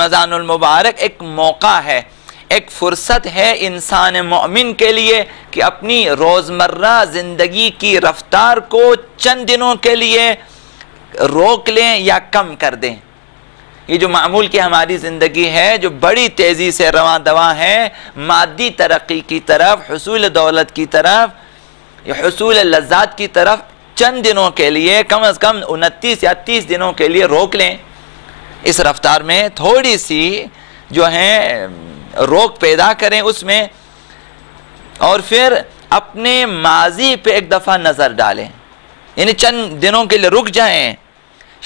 رمضان المبارک ایک موقع ہے، ایک فرصت ہے انسان مومن کے لیے کہ اپنی روزمرہ زندگی کی رفتار کو چند دنوں کے لیے روک لیں یا کم کر دیں۔ یہ جو معمول کی ہماری زندگی ہے جو بڑی تیزی سے رواں دواں ہے مادی ترقی کی طرف، حصول دولت کی طرف، حصول لذات کی طرف، چند دنوں کے لیے کم از کم 29 یا 30 دنوں کے لیے روک لیں۔ اس رفتار میں تھوڑی سی جو ہے روک پیدا کریں اس میں، اور پھر اپنے ماضی پہ ایک دفعہ نظر ڈالیں، یعنی چند دنوں کے لیے رک جائیں،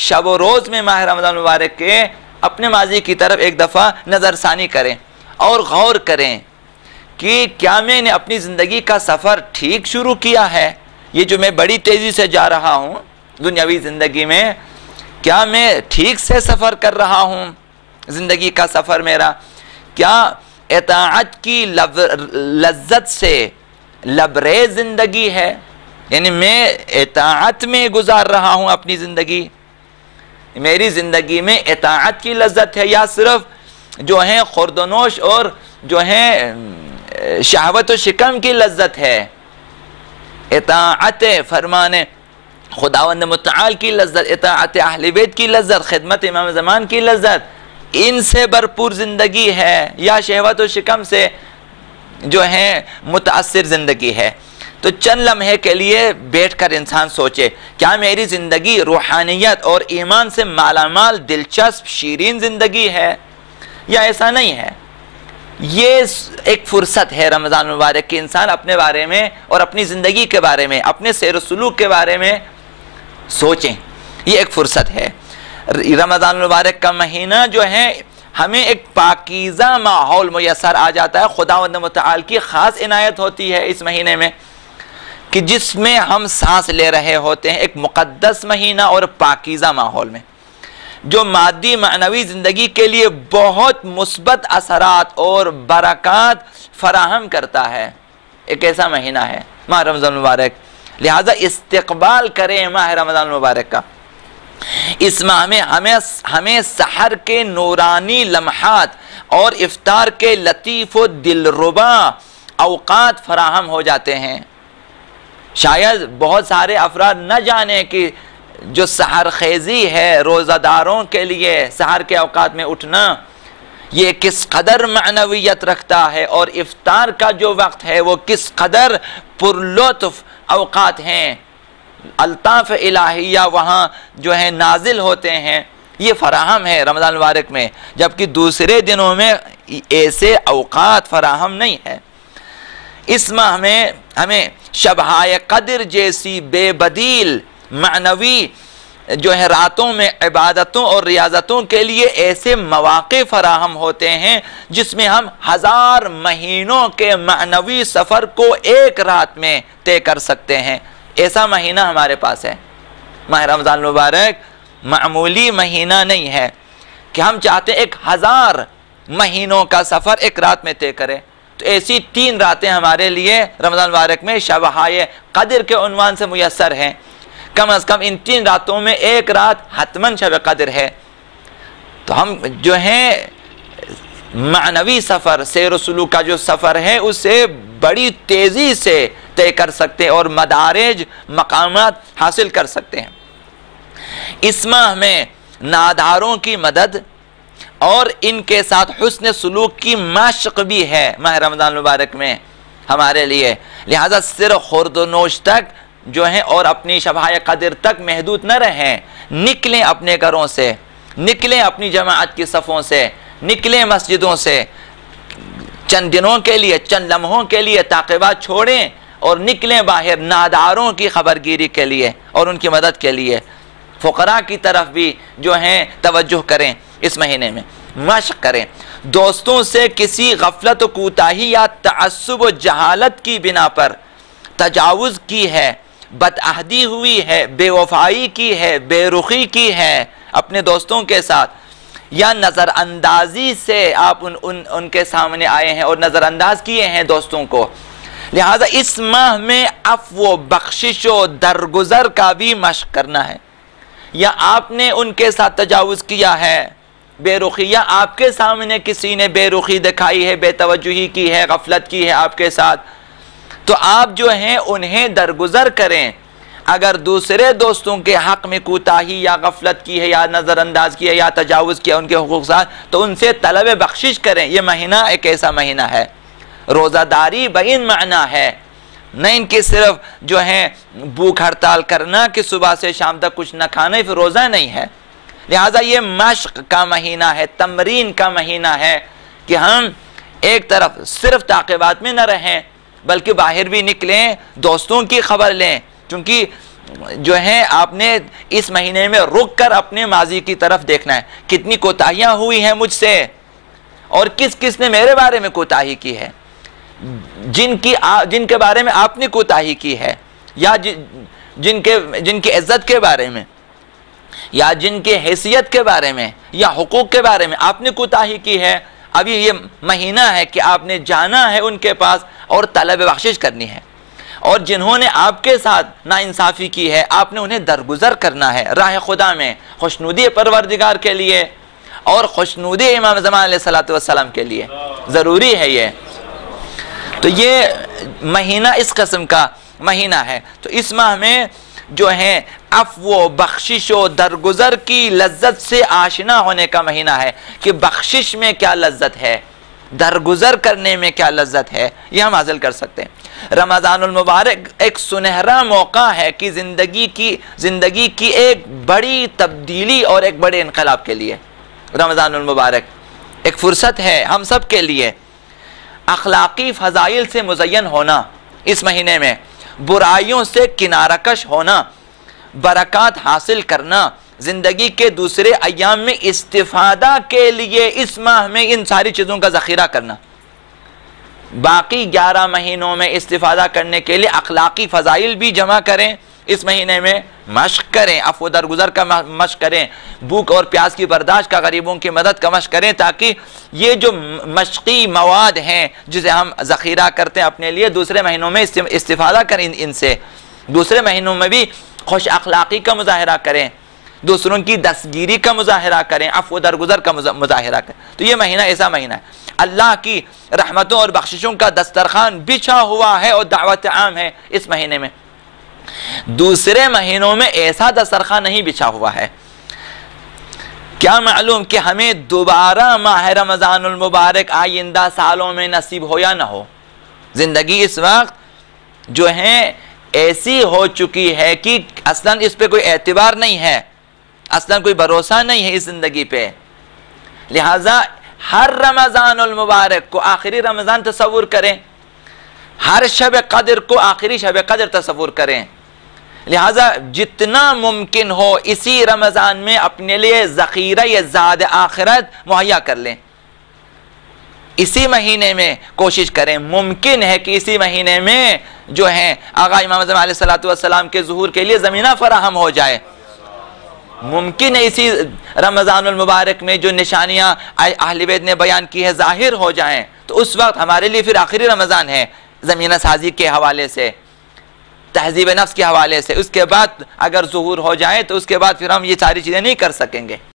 شب و روز میں ماہ رمضان مبارک کے اپنے ماضی کی طرف ایک دفعہ نظر ثانی کریں اور غور کریں کہ کیا میں نے اپنی زندگی کا سفر ٹھیک شروع کیا ہے؟ یہ جو میں بڑی تیزی سے جا رہا ہوں دنیاوی زندگی میں، کیا میں ٹھیک سے سفر کر رہا ہوں؟ زندگی کا سفر میرا کیا اطاعت کی لذت سے لبریز زندگی ہے؟ یعنی میں اطاعت میں گزار رہا ہوں اپنی زندگی، میری زندگی میں اطاعت کی لذت ہے، یا صرف جو ہے خوردنوش اور جو ہے شہوت و شکم کی لذت ہے؟ اطاعت فرمان خداوند متعال کی لذت، اطاعت اہل بیت کی لذت، خدمت امام زمان کی لذت، ان سے بھرپور زندگی ہے یا شہوت و شکم سے جو ہے متاثر زندگی ہے؟ تو چند لمحے کے لیے بیٹھ کر انسان سوچے، کیا میری زندگی روحانیت اور ایمان سے مالا مال دلچسپ شیرین زندگی ہے یا ایسا نہیں ہے؟ یہ ایک فرصت ہے رمضان مبارک کہ انسان اپنے بارے میں اور اپنی زندگی کے بارے میں، اپنے سیر و سلوک کے بارے میں سوچیں۔ یہ ایک فرصت ہے۔ رمضان مبارک کا مہینہ جو ہے ہمیں ایک پاکیزہ ماحول میسر آ جاتا ہے، خداوند متعال کی خاص عنایت ہوتی ہے اس مہینے میں کہ جس میں ہم سانس لے رہے ہوتے ہیں، ایک مقدس مہینہ اور پاکیزہ ماحول میں جو مادی معنوی زندگی کے لیے بہت مثبت اثرات اور برکات فراہم کرتا ہے۔ ایک ایسا مہینہ ہے ماہ رمضان مبارک، لہذا استقبال کریں ماہ رمضان مبارک کا۔ اس ماہ میں ہمیں سحر کے نورانی لمحات اور افطار کے لطیف و دلربا اوقات فراہم ہو جاتے ہیں۔ شاید بہت سارے افراد نہ جانیں کہ جو سحر خیزی ہے روزہ داروں کے لیے سحر کے اوقات میں اٹھنا، یہ کس قدر معنویت رکھتا ہے، اور افطار کا جو وقت ہے وہ کس قدر پرلطف اوقات ہیں، الطاف الہیہ وہاں جو ہے نازل ہوتے ہیں، یہ فراہم ہے رمضان مبارک میں، جبکہ دوسرے دنوں میں ایسے اوقات فراہم نہیں ہے۔ اس ماہ میں ہمیں شبہائے قدر جیسی بے بدیل معنوی جو ہے راتوں میں عبادتوں اور ریاضتوں کے لیے ایسے مواقع فراہم ہوتے ہیں جس میں ہم 1000 مہینوں کے معنوی سفر کو ایک رات میں طے کر سکتے ہیں۔ ایسا مہینہ ہمارے پاس ہے۔ ماہ رمضان المبارک معمولی مہینہ نہیں ہے کہ ہم چاہتے ہیں 1000 مہینوں کا سفر ایک رات میں طے کریں، تو ایسی 3 راتیں ہمارے لیے رمضان مبارک میں شبہائے قدر کے عنوان سے میسر ہیں۔ کم از کم ان 3 راتوں میں ایک رات حتماً شب قدر ہے، تو ہم جو ہیں معنوی سفر، سیر و سلوک کا جو سفر ہے اسے بڑی تیزی سے طے کر سکتے ہیں اور مدارج مقامات حاصل کر سکتے ہیں۔ اس ماہ میں ناداروں کی مدد اور ان کے ساتھ حسن سلوک کی مشق بھی ہے ماہ رمضان المبارک میں ہمارے لیے، لہذا صرف خورد و نوش تک جو ہیں اور اپنی شبہائے قدر تک محدود نہ رہیں، نکلیں اپنے گھروں سے، نکلیں اپنی جماعت کی صفوں سے، نکلیں مسجدوں سے، چند دنوں کے لیے، چند لمحوں کے لیے تعقیبات چھوڑیں اور نکلیں باہر ناداروں کی خبرگیری کے لیے اور ان کی مدد کے لیے۔ فقراء کی طرف بھی جو ہیں توجہ کریں، اس مہینے میں مشق کریں۔ دوستوں سے کسی غفلت و کوتاہی یا تعصب و جہالت کی بنا پر تجاوز کی ہے، بدعہدی ہوئی ہے، بے وفائی کی ہے، بے رخی کی ہے اپنے دوستوں کے ساتھ، یا نظر اندازی سے آپ ان کے سامنے آئے ہیں اور نظر انداز کیے ہیں دوستوں کو، لہذا اس ماہ میں عفو و بخشش و درگزر کا بھی مشق کرنا ہے۔ یا آپ نے ان کے ساتھ تجاوز کیا ہے بے رخی، یا آپ کے سامنے کسی نے بے رخی دکھائی ہے، بے توجہی کی ہے، غفلت کی ہے آپ کے ساتھ، تو آپ جو ہیں انہیں درگزر کریں۔ اگر دوسرے دوستوں کے حق میں کوتاہی یا غفلت کی ہے، یا نظر انداز کیا، یا تجاوز کیا ان کے حقوق ساتھ، تو ان سے طلب بخشش کریں۔ یہ مہینہ ایک ایسا مہینہ ہے، روزہ داری بین معنی ہے، نہ ان کی صرف جو ہے بھوک ہڑتال کرنا کہ صبح سے شام تک کچھ نہ کھانا، پھر روزہ نہیں ہے۔ لہٰذا یہ مشق کا مہینہ ہے، تمرین کا مہینہ ہے کہ ہم ایک طرف صرف تعقیبات میں نہ رہیں بلکہ باہر بھی نکلیں، دوستوں کی خبر لیں، کیونکہ جو ہے آپ نے اس مہینے میں رک کر اپنے ماضی کی طرف دیکھنا ہے، کتنی کوتاہیاں ہوئی ہیں مجھ سے اور کس کس نے میرے بارے میں کوتاہی کی ہے، جن کے بارے میں آپ نے کوتاہی کی ہے، یا جن کی عزت کے بارے میں، یا جن کی حیثیت کے بارے میں، یا حقوق کے بارے میں آپ نے کوتاہی کی ہے۔ ابھی یہ مہینہ ہے کہ آپ نے جانا ہے ان کے پاس اور طلب بخشش کرنی ہے، اور جنہوں نے آپ کے ساتھ ناانصافی کی ہے آپ نے انہیں درگزر کرنا ہے راہ خدا میں، خوشنودی پروردگار کے لیے اور خوشنودی امام زمان علیہ السلام کے لیے ضروری ہے یہ۔ تو یہ مہینہ اس قسم کا مہینہ ہے، تو اس ماہ میں جو ہے عفو و بخشش و درگزر کی لذت سے آشنا ہونے کا مہینہ ہے کہ بخشش میں کیا لذت ہے، درگزر کرنے میں کیا لذت ہے، یہ ہم حاصل کر سکتے ہیں۔ رمضان المبارک ایک سنہرا موقع ہے کہ زندگی کی ایک بڑی تبدیلی اور ایک بڑے انقلاب کے لیے رمضان المبارک ایک فرصت ہے ہم سب کے لیے۔ اخلاقی فضائل سے مزین ہونا اس مہینے میں، برائیوں سے کنارہ کش ہونا، برکات حاصل کرنا، زندگی کے دوسرے ایام میں استفادہ کے لیے اس ماہ میں ان ساری چیزوں کا ذخیرہ کرنا، باقی 11 مہینوں میں استفادہ کرنے کے لیے اخلاقی فضائل بھی جمع کریں، اس مہینے میں مشق کریں، عفو درگزر کا مشق کریں، بھوک اور پیاس کی برداشت کا، غریبوں کی مدد کا مشق کریں، تاکہ یہ جو مشقی مواد ہیں جسے ہم ذخیرہ کرتے ہیں اپنے لیے، دوسرے مہینوں میں استفادہ کریں ان سے، دوسرے مہینوں میں بھی خوش اخلاقی کا مظاہرہ کریں، دوسروں کی دستگیری کا مظاہرہ کریں، عفو درگزر کا مظاہرہ کریں۔ تو یہ مہینہ ایسا مہینہ ہے، اللہ کی رحمتوں اور بخششوں کا دسترخوان بچھا ہوا ہے اور دعوت عام ہے اس مہینے میں۔ دوسرے مہینوں میں ایسا دسترخوان نہیں بچھا ہوا ہے۔ کیا معلوم کہ ہمیں دوبارہ ماہ رمضان المبارک آئندہ سالوں میں نصیب ہو یا نہ ہو۔ زندگی اس وقت جو ہے ایسی ہو چکی ہے کہ اصلاً اس پہ کوئی اعتبار نہیں ہے، اصلاً کوئی بھروسہ نہیں ہے اس زندگی پہ، لہٰذا ہر رمضان المبارک کو آخری رمضان تصور کریں، ہر شب قدر کو آخری شب قدر تصور کریں، لہٰذا جتنا ممکن ہو اسی رمضان میں اپنے لیے ذخیرہ زاد آخرت مہیا کر لیں، اسی مہینے میں کوشش کریں۔ ممکن ہے کہ اسی مہینے میں جو ہے آقا امام اعظم علیہ السلام کے ظہور کے لیے زمینہ فراہم ہو جائے، ممکن ہے اسی رمضان المبارک میں جو نشانیاں اہل بیت نے بیان کی ہے ظاہر ہو جائیں، تو اس وقت ہمارے لیے پھر آخری رمضان ہے، زمینہ سازی کے حوالے سے، تہذیب نفس کے حوالے سے۔ اس کے بعد اگر ظہور ہو جائے تو اس کے بعد پھر ہم یہ ساری چیزیں نہیں کر سکیں گے۔